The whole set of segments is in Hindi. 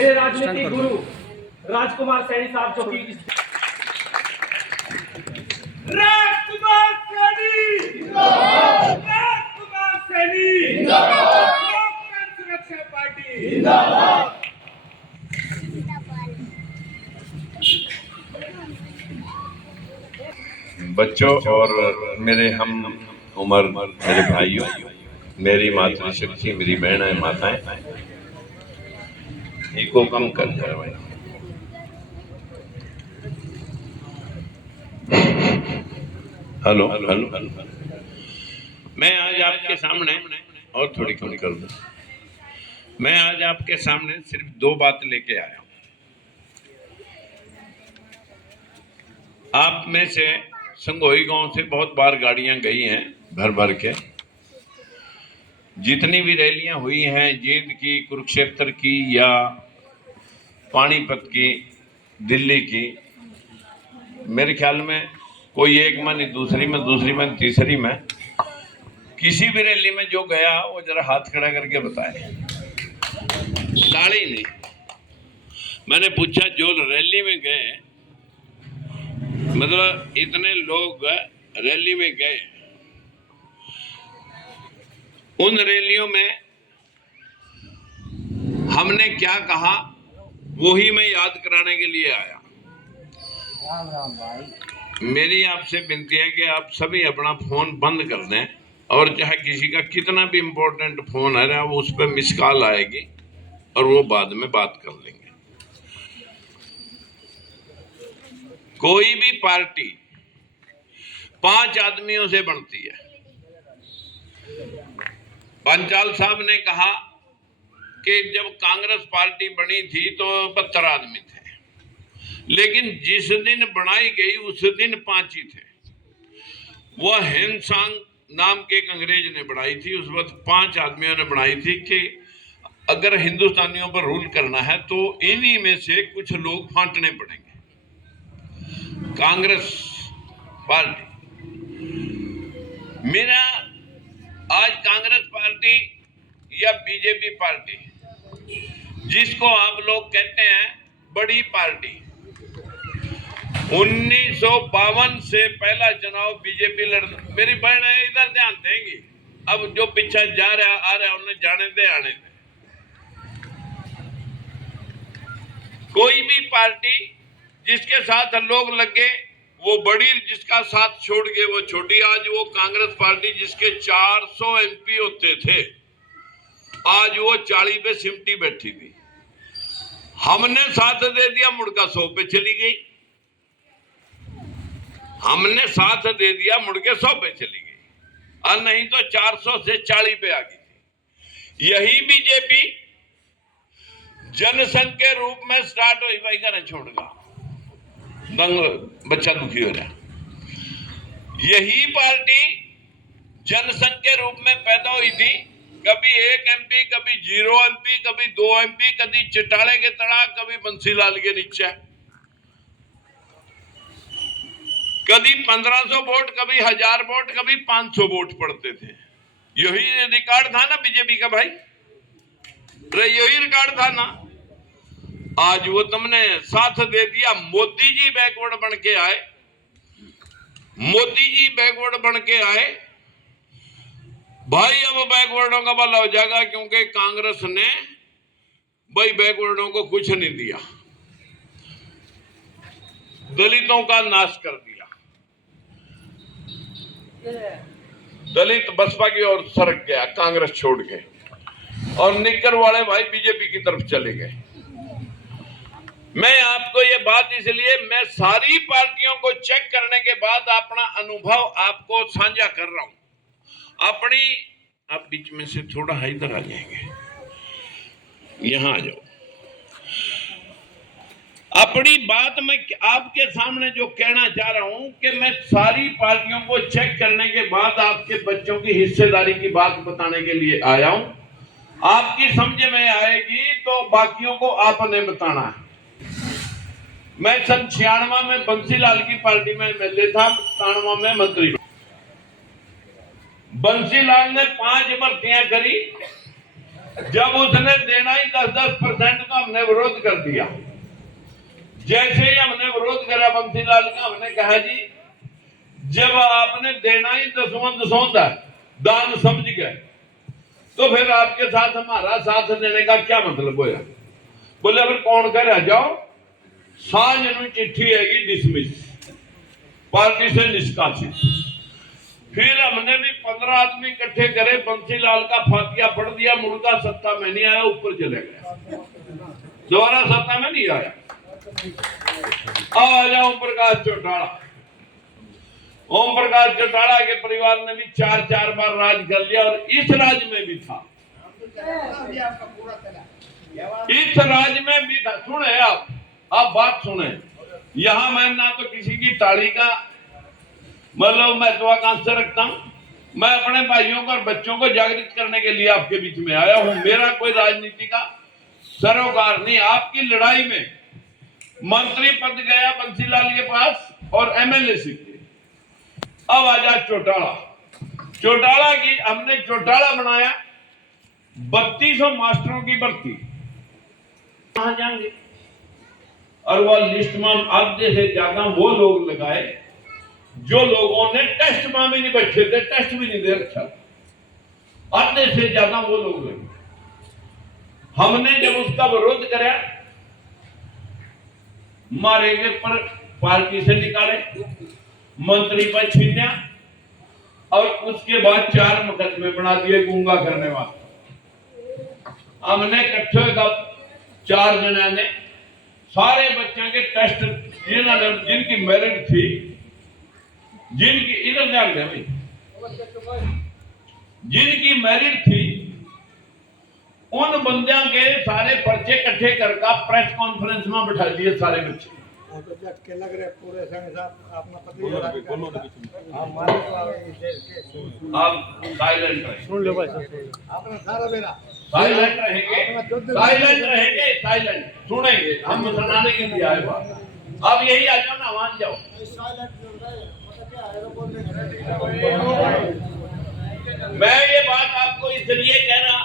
मेरे राजनीतिक गुरु राजकुमार सैनी साहब जो कि राजकुमार सैनी लोकतंत्र सुरक्षा पार्टी जिंदाबाद। बच्चों और मेरे हम उम्र मेरे भाइयों, मेरी मातृशक्ति, मेरी बहनें माताएं, इको कम कर दिया भाई। Hello hello hello. मैं आज आपके सामने और थोड़ी कम कर दूं। मैं आज आपके सामने सिर्फ दो बात लेके आया हूं। आप में से संगोई गांव से बहुत बार गाड़ियां गई हैं भर भर के। जितनी भी रैलियां हुई हैं, जींद की, कुरुक्षेत्र की या पानीपत की, दिल्ली की, मेरे ख्याल में कोई एक में नहीं, दूसरी में तीसरी में, किसी भी रैली में जो गया वो जरा हाथ खड़ा करके बताए। ताली नहीं। मैंने पूछा जो रैली में गए, मतलब इतने लोग रैली में गए, उन रैलियों में हमने क्या कहा वही मैं याद कराने के लिए आया। मेरी आपसे विनती है कि आप सभी अपना फोन बंद कर दें, और चाहे किसी का कितना भी इंपॉर्टेंट फोन है वो उस पर मिस कॉल आएगी और वो बाद में बात कर लेंगे। कोई भी पार्टी 5 आदमियों से बनती है। पंचाल साहब ने कहा कि जब कांग्रेस पार्टी बनी थी तो 72 आदमी थे, लेकिन जिस दिन बनाई गई उस दिन 5 ही थे। वह हेनसांग नाम के एक अंग्रेज ने बनाई थी। उस वक्त 5 आदमियों ने बनाई थी कि अगर हिंदुस्तानियों पर रूल करना है तो इन्हीं में से कुछ लोग फांटने पड़ेंगे। कांग्रेस पार्टी, मेरा आज कांग्रेस पार्टी या बीजेपी पार्टी, जिसको आप लोग कहते हैं बड़ी पार्टी, 1952 से पहला चुनाव बीजेपी लड़, मेरी बहन है इधर ध्यान देंगी। अब जो पीछे जा रहा आ रहा उन्हें जाने दे, आने दे। कोई भी पार्टी जिसके साथ लोग लगे वो बड़ी, जिसका साथ छोड़ गए वो छोटी। आज वो कांग्रेस पार्टी जिसके 400 एमपी होते थे, आज वो 40 पे सिमटी बैठी थी। हमने साथ दे दिया, मुड़का 100 पे चली गई। हमने साथ दे दिया, मुड़के 100 पे चली गई, और नहीं तो 400 से 40 पे आ गई थी। यही बीजेपी जनसंघ के रूप में स्टार्ट हुई, भाई का छोड़गा दंग बच्चा दुखी हो रहा। यही पार्टी जनसंघ के रूप में पैदा हुई थी। कभी 1 एमपी, कभी 0 एमपी, कभी 2 एमपी, कभी चिटाड़े के तड़ाक, कभी बंसीलाल के नीचे, कभी 1500 वोट, कभी 1000 वोट, कभी 500 वोट पड़ते थे। यही रिकॉर्ड था ना बीजेपी का भाई, यही रिकॉर्ड था ना। आज वो तुमने साथ दे दिया। मोदी जी बैकवर्ड बन के आए, मोदी जी बैकवर्ड बन के आए भाई। अब बैकवर्डों का भला हो जाएगा, क्योंकि कांग्रेस ने भाई बैकवर्डों को कुछ नहीं दिया, दलितों का नाश कर दिया। दलित बसपा की ओर सरक गया, कांग्रेस छोड़ के, और निक्कर वाले भाई बीजेपी की तरफ चले गए। मैं आपको ये बात इसलिए, मैं सारी पार्टियों को चेक करने के बाद अपना अनुभव आपको साझा कर रहा हूं। अपनी, आप बीच में से थोड़ा इधर आ जाएंगे, यहां आ जाओ। अपनी बात मैं आपके सामने जो कहना चाह रहा हूं कि मैं सारी पार्टियों को चेक करने के बाद आपके बच्चों की हिस्सेदारी की बात बताने के लिए आया हूं। आपकी समझ में आएगी तो बाकियों को आपने बताना है। मैं सन 96 में बंसीलाल की पार्टी में एमएलए था, 97 में मंत्री। बंसीलाल ने 5 भर्तियां करी, जब उसने देना ही 10% का हमने विरोध कर दिया। जैसे ही हमने विरोध करा बंसीलाल का, हमने कहा जी जब आपने देना ही दसवां दान समझ गए तो फिर आपके साथ हमारा साथ देने का क्या मतलब होया। बोले फिर कौन कह रहा जाओ, सांझ में चिट्ठी आएगी डिसमिस, पार्टी से निष्कासित। फिर हमने भी 15 आदमी इकट्ठे करे, बंसीलाल का फातिया पढ़ दिया, मुर्गा सत्ता में नहीं आया, ऊपर चले गया, दोबारा सत्ता में नहीं आया। आ जाओ ओम प्रकाश चौटाला। ओम प्रकाश चौटाला के परिवार ने भी 4 बार राज कर लिया और इस राज्य में भी था, इस राज्य में भी था। सुने आप बात सुने, यहां मैं ना तो किसी की ताली का मतलब महत्वाकांक्षा रखता हूं, मैं अपने भाइयों को और बच्चों को जागृत करने के लिए आपके बीच में आया हूं। मेरा कोई राजनीति का सरोकार नहीं। आपकी लड़ाई में मंत्री पद गया बंसीलाल के पास और एमएलए सीट। अब आजा चौटाला। चौटाला की हमने चौटाला बनाया, 3200 मास्टरों की भर्ती कहां जाएंगे, और वह लिस्ट में आधे से ज्यादा वो लोग लगाए जो लोगों ने टेस्ट में भी नहीं बैठे थे, टेस्ट भी नहीं दे रखा, आधे से ज्यादा वो लोग लगे। हमने जब उसका विरोध कराया, मारेंगे पर पार्टी से निकाले, मंत्री पर छीना और उसके बाद 4 मुकदमे बना दिए गूंगा करने वाले। हमने इकट्ठे का 4 जने ने सारे बच्चों के टेस्ट जिनकी मेरिट थी, जिनकी इधर ध्यान दे भाई, जिनकी मेरिट थी उन बंदियों के सारे पर्चे इकट्ठे करके प्रेस कॉन्फ्रेंस में बैठा दिए सारे बच्चे। तो झटके लग रहे पूरे संग साहब, अपना पति आप साइलेंट रहे, सुन लो भाई, अपना सारा मेरा साइलेंट रहेंगे, साइलेंट रहेंगे, साइलेंट सुनेंगे, हम सुनाने के लिए आए बात। अब यही आ जाओ ना, मान जाओ। मैं ये बात आपको इसलिए कह रहा,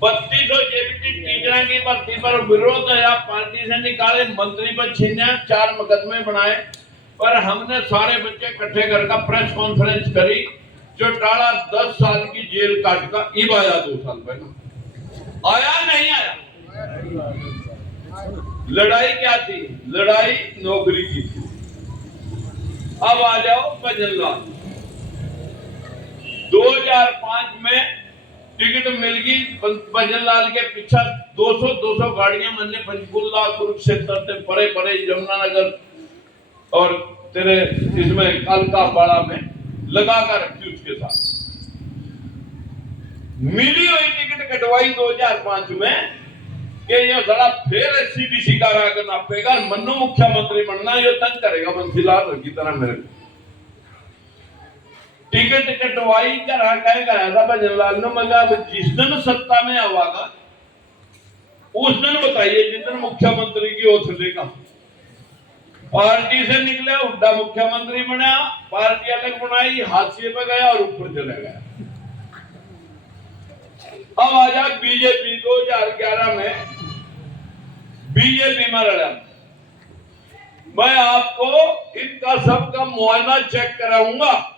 3200 जेबीटी टीचर की भर्ती पर विरोध है, आप पार्टी से निकाले, मंत्री पर छीने, 4 मुकदमे बनाए, पर हमने सारे बच्चे इकट्ठे करके प्रेस कॉन्फ्रेंस करी। चौटाला 10 साल की जेल काट का इब आया, 2 साल पहले आया नहीं आया। लड़ाई क्या थी? लड़ाई नौकरी की थी। अब आ जाओ भजनलाल। 2005 में टिकट मिल गई भजनलाल के पीछे, 200 गाड़ियां मैंने पंचकुला कुरुक्षेत्र से परे परे यमुनानगर और तेरे इसमें कालकापाड़ा में लगा कर रखी। उसके साथ मिली हुई टिकट कटवाई 2005 में कि ये साला फिर एससीबीसी का राग नापेगा, मन्नू मुख्यमंत्री बनना, ये तंग करेगा बंसीलाल की तरह मेरे को। टिकट कटवाई करा गया था भजनलाल ने, मगर जिस दिन सत्ता में आवागा उस दिन बताइए जिस दिन मुख्यमंत्री की ओथ लेगा। पार्टी से निकले, हुड्डा मुख्यमंत्री बना, पार्टी अलग बनाई, हाशिए पे गया और ऊपर चले गया। अब आ जा बीजेपी। 2011 में बीजेपी में लड़ा। मैं आपको इनका सबका मुआयना चेक कराऊंगा।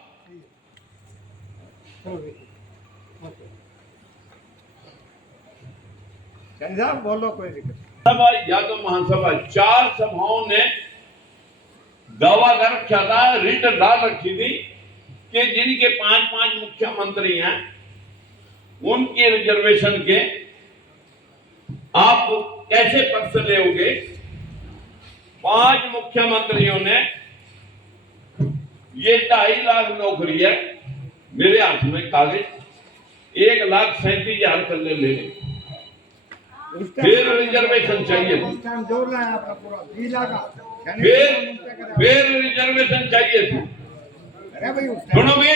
बोलो, कोई दिक्कत। सभा या तो महासभा 4 सभाओं ने दावा कर रखा था, रिट डाल रखी थी कि जिनके 5 मुख्यमंत्री हैं उनके रिजर्वेशन के आप कैसे पक्ष लेोगे। 5 मुख्यमंत्रियों ने, ये 2.5 लाख नौकरी है, मेरे हाथ में कागज 1,37,000 कर ले। फिर रिजर्वेशन चाहिए, फिर रिजर्वेशन चाहिए थी। सुनोगे,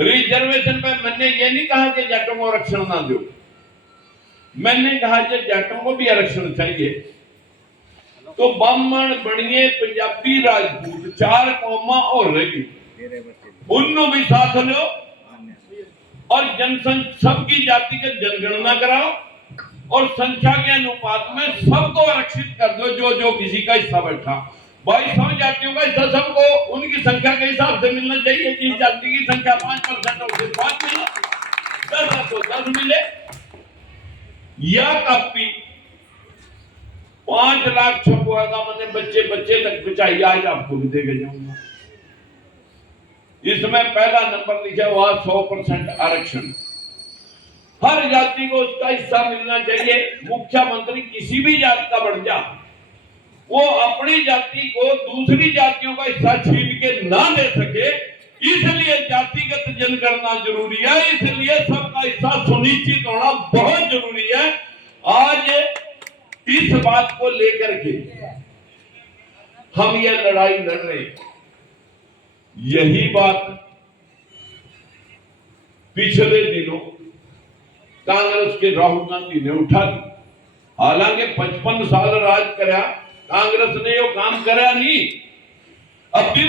रिजर्वेशन पे मैंने ये नहीं कहा कि जाटों को आरक्षण ना दो, मैंने कहा कि जाटों को भी आरक्षण चाहिए। तो ब्राह्मण बनिए, पंजाबी, राजपूत 4 कौमा और रहेगी, उन्होंने भी साथ लो। और सबकी जातिगत जनगणना कराओ और संख्या के अनुपात में सबको आरक्षित कर दो, जो जो किसी का हिस्सा बैठा। भाई सब जातियों का हिस्सा सबको उनकी संख्या के हिसाब से मिलना चाहिए। जिस जाति की संख्या 5% उसे 5 मिले, 10 है तो 10 मिले। या कॉपी 5 लाख छपवाएगा, मैंने बच्चे बच्चे तक पहुंचाई, आज आपको भी देके जाऊंगा। इसमें पहला नंबर लिखा हुआ 100% आरक्षण, हर जाति को उसका हिस्सा मिलना चाहिए। मुख्यमंत्री किसी भी जाति का बढ़ जा, वो अपनी जाति को दूसरी जातियों का हिस्सा छीन के ना दे सके, इसलिए जातिगत जनगणना जरूरी है। इसलिए सबका हिस्सा सुनिश्चित होना बहुत जरूरी है। आज इस बात को लेकर के हम ये लड़ाई लड़ रहे हैं। यही बात पिछले दिनों कांग्रेस के राहुल गांधी ने उठा दी। हालांकि 55 साल राज करा कांग्रेस ने, यो काम करा नहीं। अब भी